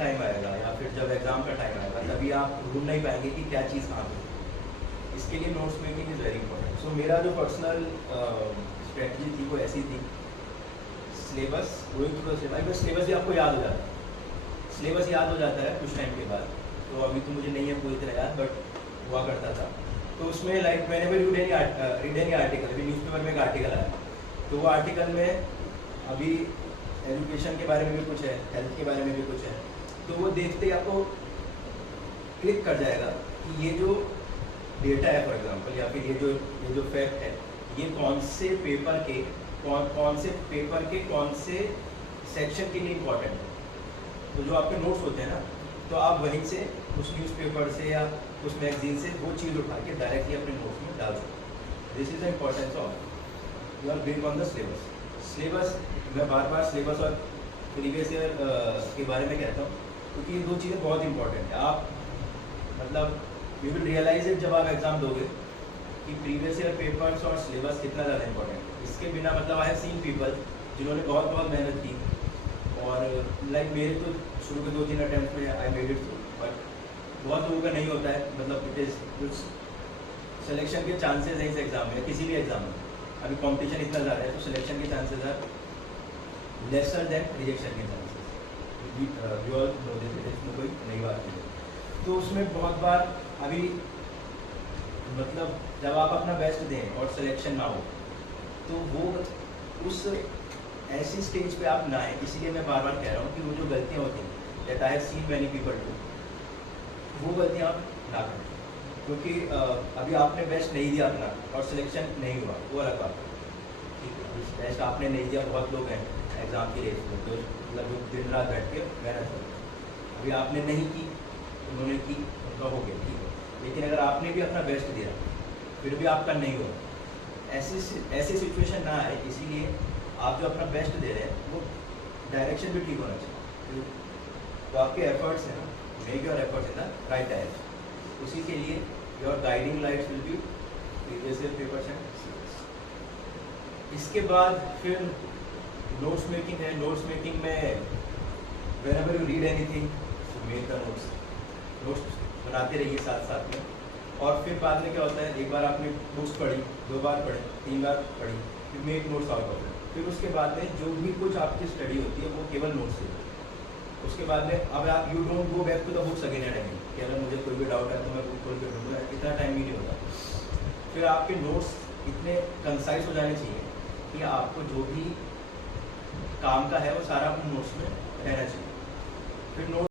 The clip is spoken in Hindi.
टाइम आएगा या फिर जब एग्ज़ाम का टाइम आएगा तभी आप ढूंढ नहीं पाएंगे कि क्या चीज़ कहाँ पे। इसके लिए notes making is very important. So मेरा जो पर्सनल स्ट्रेटजी थी वो ऐसी थी, syllabus going through the syllabus. Syllabus भी आपको याद हो जाता है, सिलेबस याद हो जाता है कुछ टाइम के बाद। तो अभी तो मुझे नहीं है पूरी तरह याद, बट हुआ करता था। तो उसमें लाइक मैंने भी रीड एनी आर्टिकल, अभी न्यूज़पेपर में एक आर्टिकल आया, तो वो आर्टिकल में अभी एजुकेशन के बारे में भी कुछ है, हेल्थ के बारे में भी कुछ है, तो वो देखते ही आपको क्लिक कर जाएगा कि ये जो डेटा है फॉर एग्जांपल, या फिर ये जो फैक्ट है, ये कौन से पेपर के कौन से सेक्शन के लिए इम्पोर्टेंट है। तो जो आपके नोट्स होते हैं ना, तो आप वहीं से उस न्यूज़पेपर से या उस मैगजीन से वो चीज़ उठा के डायरेक्टली अपने नोट्स में डाल सकते। This is the importance of you are build on the syllabus. Syllabus मैं बार बार सिलेबस और प्रीवियस ईयर के बारे में कहता हूँ, क्योंकि ये दो चीज़ें बहुत इंपॉर्टेंट है। आप मतलब यू विल रियलाइज इट जब आप एग्ज़ाम दोगे कि प्रीवियस ईयर पेपर्स और सिलेबस कितना ज़्यादा इंपॉर्टेंट है। इसके बिना मतलब आई हैव सीन पीपल जिन्होंने बहुत मेहनत की, और लाइक मेरे तो शुरू के 2-3 अटैम्प्ट में I made it through, but बहुत लोगों का नहीं होता है। मतलब इट इज़ कुछ सिलेक्शन के चांसेस हैं इस एग्ज़ाम में, किसी भी एग्ज़ाम में। अभी कंपटीशन इतना ज़्यादा है तो सिलेक्शन के chances are lesser than rejection के chances. You all know this, इसमें कोई नई बात नहीं है। तो उसमें बहुत बार अभी मतलब जब आप अपना बेस्ट दें और सिलेक्शन ना हो, तो वो उस ऐसी स्टेज पे आप ना आए। इसीलिए मैं बार बार कह रहा हूँ कि वो जो गलतियाँ होती हैं, that I have seen many people do, वो गलतियाँ आप ना करें। क्योंकि अभी आपने बेस्ट नहीं दिया अपना और सिलेक्शन नहीं हुआ, वो अलग बात है। ठीक है, बेस्ट आपने नहीं दिया, बहुत लोग हैं एग्ज़ाम की रेस में तो मतलब दिन रात बैठ के मेहनत करो। अभी आपने नहीं की, उन्होंने की, उनका हो गया, ठीक है। लेकिन अगर आपने भी अपना बेस्ट दिया फिर भी आपका नहीं हुआ, ऐसी सिचुएशन ना आए, इसीलिए आप जो अपना बेस्ट दे रहे हैं वो डायरेक्शन भी ठीक होना चाहिए। तो आपके एफर्ट्स हैं ना, make your efforts in the right direction. उसी के लिए your guiding lights will be previous year papers and. इसके बाद फिर नोट्स मेकिंग है। नोट्स मेकिंग में whenever you read anything make the notes बनाते रहिए साथ साथ में। और फिर बाद में क्या होता है, एक बार आपने बुक्स पढ़ी, 2 बार पढ़ी, 3 बार पढ़ी, फिर make notes out of it. फिर उसके बाद में जो भी कुछ आपकी स्टडी होती है वो केवल नोट्स से। उसके बाद में अब आप you don't go back to the books again and again कि अगर मुझे कोई भी डाउट है तो मैं बुक खोल के ढूंढूंगा, इतना टाइम ही नहीं होता। फिर आपके नोट्स इतने कंसाइज हो जाने चाहिए कि आपको जो भी काम का है वो सारा अपने नोट्स में रहना चाहिए। फिर नोट